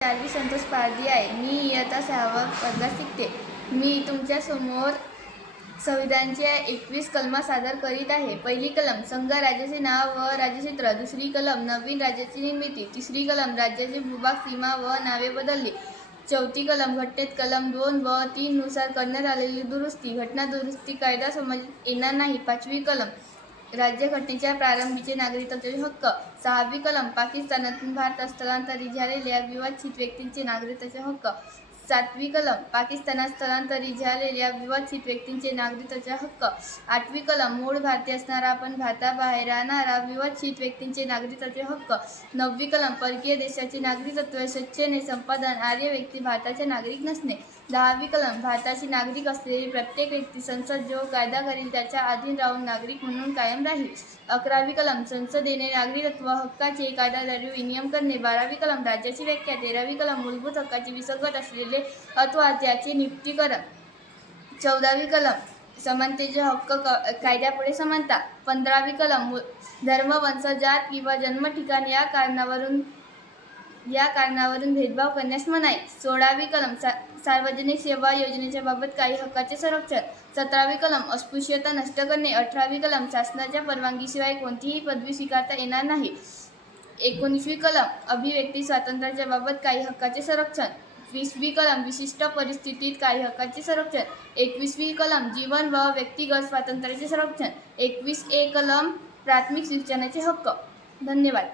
शाल्वी संतोष पारधी आहे. मी इयत्ता 6 वर्गात शिकते. मी तुमच्यासमोर संविधानाच्या 21 कलमा सादर करीत आहे. पहिली कलम संघ राज्याचे नाव व राज्यक्षेत्र. दुसरी कलम नवीन राज्याची निर्मिती. तिसरी कलम राज्याचे भूभाग, सीमा व नावे बदलली. चौथी कलम घटनेत कलम 2 व 3 नुसार करण्यात आलेली दुरुस्ती. घटना दुरुस्ती कायदा समजण्यात येणार नाही. पाचवी कलम राज्यघटनेच्या प्रारंभीचे नागरिकत्वाचे हक्क. सहावी कलम पाकिस्तानातून भारतात स्थलांतरित झालेल्या विवाचित व्यक्तींचे नागरिकत्वाचे हक्क. सातवी कलम पाकिस्तानात स्थलांतरित झालेल्या विवाचित व्यक्तींचे नागरिकत्वाचे हक्क. आठवी कलम मूळ भारतीय असणारा पण भारताबाहेर राहणारा विवाचित व्यक्तींचे नागरिकत्वाचे हक्क. नववी कलम परकीय देशाचे नागरिकत्व स्वेच्छेने संपादन आर्य व्यक्ती भारताचे नागरिक नसणे. दहावी कलम भारताची नागरिक असलेली प्रत्येक व्यक्ती संसद जो कायदा करील त्याच्या अधीन राहून नागरिक म्हणून कायम राहील. अकरावी कलम संसदेने नागरिकत्व हक्काचे कायदेद्वारे विनियम करणे. बारावी कलम राज्याची व्याख्या. 13वी कलम मूलभूत हक्काचे विसंगत असलेले अथवा त्याचे नियुक्तीकरण. 14वी कलम समानतेचे हक्क कायद्यापुढे समानता. 15वी कलम धर्म, वंश, जात किंवा जन्म ठिकाण या कारणावरून भेदभाव करण्यास मनाई. 16वी कलम सार्वजनिक सेवा योजनेच्या बाबत काही हक्काचे संरक्षण. 17वी कलम अस्पृश्यता नष्ट करणे. 18वी कलम शासनाच्या परवानगीशिवाय कोणतीही पदवी स्वीकारता येणार नाही. 19वी कलम अभिव्यक्ती स्वातंत्र्याच्या बाबत काही हक्काचे संरक्षण. 20वी कलम विशिष्ट परिस्थितीत काही हक्काचे संरक्षण. 21वी कलम जीवन व व्यक्तिगत स्वातंत्र्याचे संरक्षण. 21A कलम प्राथमिक शिक्षणाचे हक्क. धन्यवाद.